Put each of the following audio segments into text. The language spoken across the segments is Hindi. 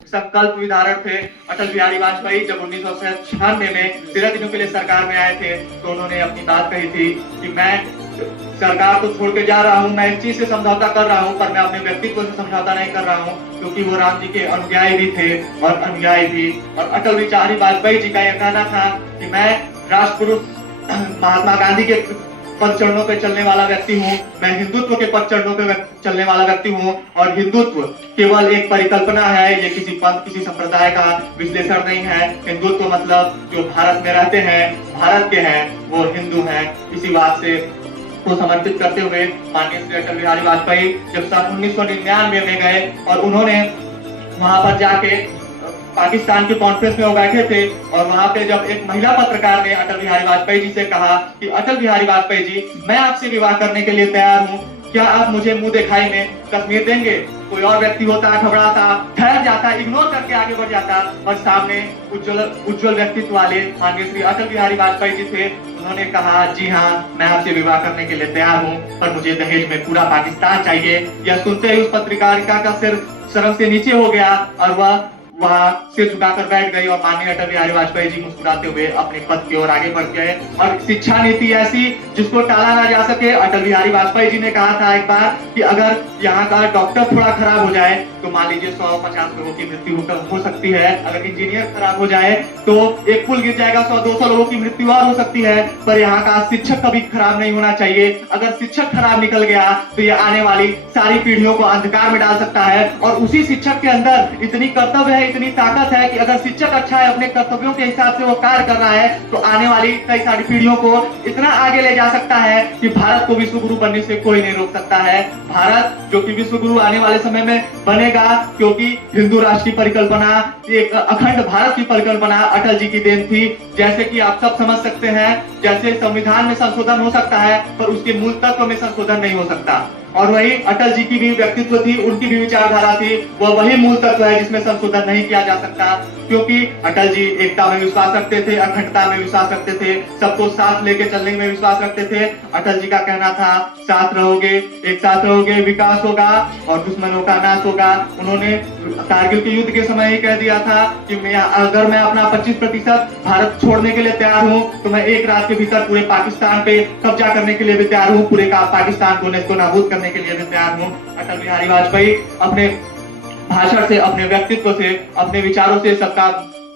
संकल्प विधारक थे अटल बिहारी वाजपेयी। जब 1996 में 13 दिनों के लिए सरकार में आए थे तो उन्होंने अपनी बात कही थी कि मैं सरकार को छोड़ के जा रहा हूं, मैं इस चीज से समझौता कर रहा हूं, पर मैं अपने व्यक्तित्व से समझौता नहीं कर रहा हूं, क्योंकि वो राम जी के अनुयायी भी थे और अनुयायी भी। और अटल बिहारी वाजपेयी जी का यह कहना था कि मैं राष्ट्रपुरुष महात्मा गांधी के पद चरणों पे चलने वाला व्यक्ति हूँ, मैं हिंदुत्व के पद चरणों पे चलने वाला व्यक्ति हूँ, और हिंदुत्व केवल एक परिकल्पना है, ये किसी पंथ किसी संप्रदाय का विश्लेषण नहीं है। हिंदुत्व मतलब जो भारत में रहते हैं, भारत के हैं, वो हिंदू हैं। इसी बात से को समर्पित करते हुए माननीय श्री अटल बिहारी वाजपेयी जब सन 1999 में गए और उन्होंने वहां पर जाके पाकिस्तान के कॉन्फ्रेंस में वो बैठे थे, और वहां पे जब एक महिला पत्रकार ने अटल बिहारी वाजपेयी जी से कहा कि अटल बिहारी वाजपेयी जी, मैं आपसे विवाह करने के लिए तैयार हूँ, क्या आप मुझे मुंह दिखाई में कश्मीर देंगे? कोई और व्यक्ति होता, घबराता, ठहर जाता, इग्नोर करके आगे बढ़ जाता, और सामने उज्जवल व्यक्तित्व वाले माननीय श्री अटल बिहारी वाजपेयी जी थे। उन्होंने कहा, जी हाँ, मैं आपसे विवाह करने के लिए तैयार हूँ, पर मुझे दहेज में पूरा पाकिस्तान चाहिए। यह सुनते ही उस पत्रकारिका का सिर शर्म से नीचे हो गया और वह वहां सिर झुकाकर बैठ गई, और माननीय अटल बिहारी वाजपेयी जी मुस्कुराते हुए अपने पद की ओर आगे बढ़ गए। और शिक्षा नीति ऐसी जिसको टाला ना जा सके। अटल बिहारी वाजपेयी जी ने कहा था एक बार कि अगर यहाँ का डॉक्टर थोड़ा खराब हो जाए तो मान लीजिए 150 लोगों की मृत्यु हो सकती है, अगर इंजीनियर खराब हो जाए तो एक पुल गिर जाएगा, 100-200 लोगों की मृत्यु और हो सकती है, पर यहाँ का शिक्षक कभी खराब नहीं होना चाहिए। अगर शिक्षक खराब निकल गया तो ये आने वाली सारी पीढ़ियों को अंधकार में डाल सकता है। और उसी शिक्षक के अंदर इतनी कर्तव्य है, इतनी ताकत है कि अगर शिक्षक अच्छा है, अपने कर्तव्यों के हिसाब से वो कार्य कर रहा है, तो आने वाली कई सारी पीढ़ियों को इतना आगे ले जा सकता है कि भारत को विश्व गुरु बनने से कोई नहीं रोक सकता है। भारत जो कि विश्व गुरु आने वाले समय में बनेगा, क्योंकि हिंदू राष्ट्र की परिकल्पना, एक अखंड भारत की परिकल्पना अटल जी की देन थी। जैसे कि आप सब समझ सकते हैं, जैसे संविधान में संशोधन हो सकता है पर उसके मूल तत्व में संशोधन नहीं हो सकता, और वही अटल जी की भी व्यक्तित्व थी, उनकी भी विचारधारा थी, वह वही मूल तत्व है जिसमें संशोधन नहीं किया जा सकता। क्योंकि अटल जी एकता में विश्वास रखते थे, अखंडता में विश्वास रखते थे, सबको साथ लेके चलने में विश्वास रखते थे। अटल जी का कहना था, साथ रहोगे, एक साथ रहोगे, विकास होगा और दुश्मनों का नाश होगा। उन्होंने कारगिल के युद्ध के समय ही कह दिया था कि अगर मैं अपना 25% भारत छोड़ने के लिए तैयार हूँ तो मैं एक रात के भीतर पूरे पाकिस्तान पे कब्जा करने के लिए भी तैयार हूँ, पूरे पाकिस्तान को नेस्तनाबूद करने के लिए भी तैयार हूँ। अटल बिहारी वाजपेयी अपने भाषण से, अपने व्यक्तित्व से, अपने विचारों से सबका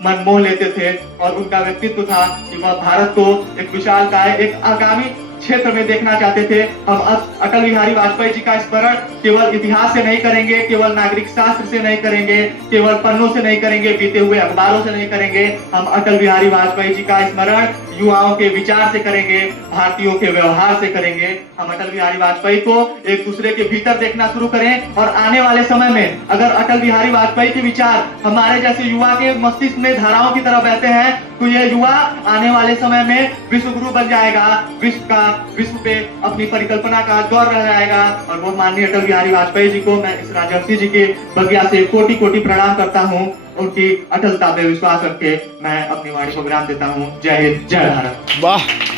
मन मोह लेते थे, और उनका व्यक्तित्व था कि वह भारत को एक विशालकाय, एक आगामी क्षेत्र में देखना चाहते थे। हम अटल बिहारी वाजपेयी जी का स्मरण केवल इतिहास से नहीं करेंगे, केवल नागरिक शास्त्र से नहीं करेंगे, केवल पन्नों से नहीं करेंगे, बीते हुए अखबारों से नहीं करेंगे। हम अटल बिहारी वाजपेयी जी का स्मरण युवाओं के विचार से करेंगे, भारतीयों के व्यवहार से करेंगे। हम अटल बिहारी वाजपेयी को एक दूसरे के भीतर देखना शुरू करें, और आने वाले समय में अगर अटल बिहारी वाजपेयी के विचार हमारे जैसे युवा के मस्तिष्क में धाराओं की तरह बहते हैं तो यह युवा आने वाले समय में विश्व गुरु बन जाएगा, विश्व पे अपनी परिकल्पना का गौर रह जाएगा। और वो माननीय अटल बिहारी वाजपेयी जी को मैं इस राजर्षि जी के बगिया से कोटि कोटि प्रणाम करता हूँ। उनकी अटलता पे विश्वास रख के मैं अपनी वाणी को विराम देता हूँ। जय हिंद, जय भारत। वाह।